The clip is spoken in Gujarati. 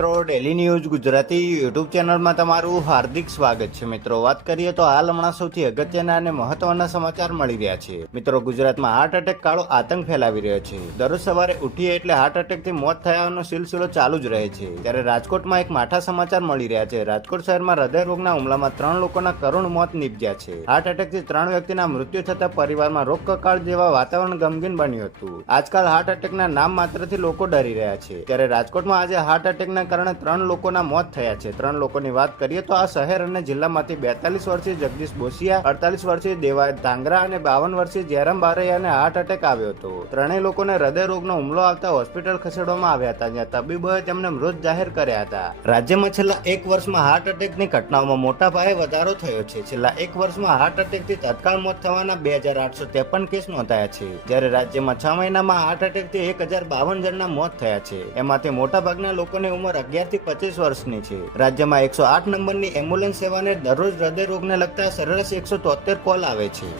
મિત્રો, ડેલી ન્યૂઝ ગુજરાતી યુટ્યુબ ચેનલમાં તમારું હાર્દિક સ્વાગત છે. મિત્રો, વાત કરીએ તો હાલ હમણાં સૌથી અગત્યના અને મહત્વના સમાચાર મળી રહ્યા છે. મિત્રો, ગુજરાતમાં હાર્ટ એટેક કાળો આતંક ફેલાવી રહ્યો છે. દરરોજ સવારે ઉઠીએ એટલે હાર્ટ એટેકથી મોત થયાનો સિલસિલો ચાલુ જ રહે છે. ત્યારે રાજકોટમાં એક માઠા સમાચાર મળી રહ્યા છે. રાજકોટ શહેરમાં હૃદય રોગના હુમલામાં 3 લોકોના કરુણ મોત નીપજ્યા છે. હાર્ટ એટેકથી 3 વ્યક્તિના મૃત્યુ થતા પરિવારમાં રોગકળાળ જેવા વાતાવરણ ગમગીન બન્યું હતું. આજકાલ હાર્ટ એટેકના નામ માત્રથી લોકો ડરી રહ્યા છે. ત્યારે રાજકોટમાં આજે હાર્ટ એટેકના કારણે 3 લોકોના મોત થયા છે. 3 લોકોની વાત કરીએ તો આ શહેર અને જિલ્લામાંથી 42 વર્ષીય જગદીશ બોસિયા, 48 વર્ષીય દેવાય ધાંગરા અને 52 વર્ષીય જયરામ બારૈયાને હાર્ટ એટેક આવ્યો હતો. 3 લોકોને હૃદય રોગનો હુમલો આવતા હોસ્પિટલ ખસેડવામાં આવ્યા હતા, જ્યાં તબીબોએ તેમને મૃત જાહેર કર્યા હતા. રાજ્યમાં છેલ્લા 1 વર્ષમાં હાર્ટ એટેકની ઘટનાઓમાં મોટા પાયે વધારો થયો છે. છેલ્લા 1 વર્ષમાં હાર્ટ એટેકથી તત્કાળ મોત થવાના 2853 કેસ નોંધાયા છે, જ્યારે રાજ્યમાં 6 મહિનામાં હાર્ટ એટેકથી 1052 જણના મોત થયા છે. એમાંથી મોટાભાગના લોકોની ઉંમર 11 થી 25 વર્ષની છે. રાજ્યમાં 108 નંબરની એમ્બ્યુલન્સ સેવાને દરરોજ હૃદય રોગને લગતા સરેરાશ 173 કોલ આવે છે.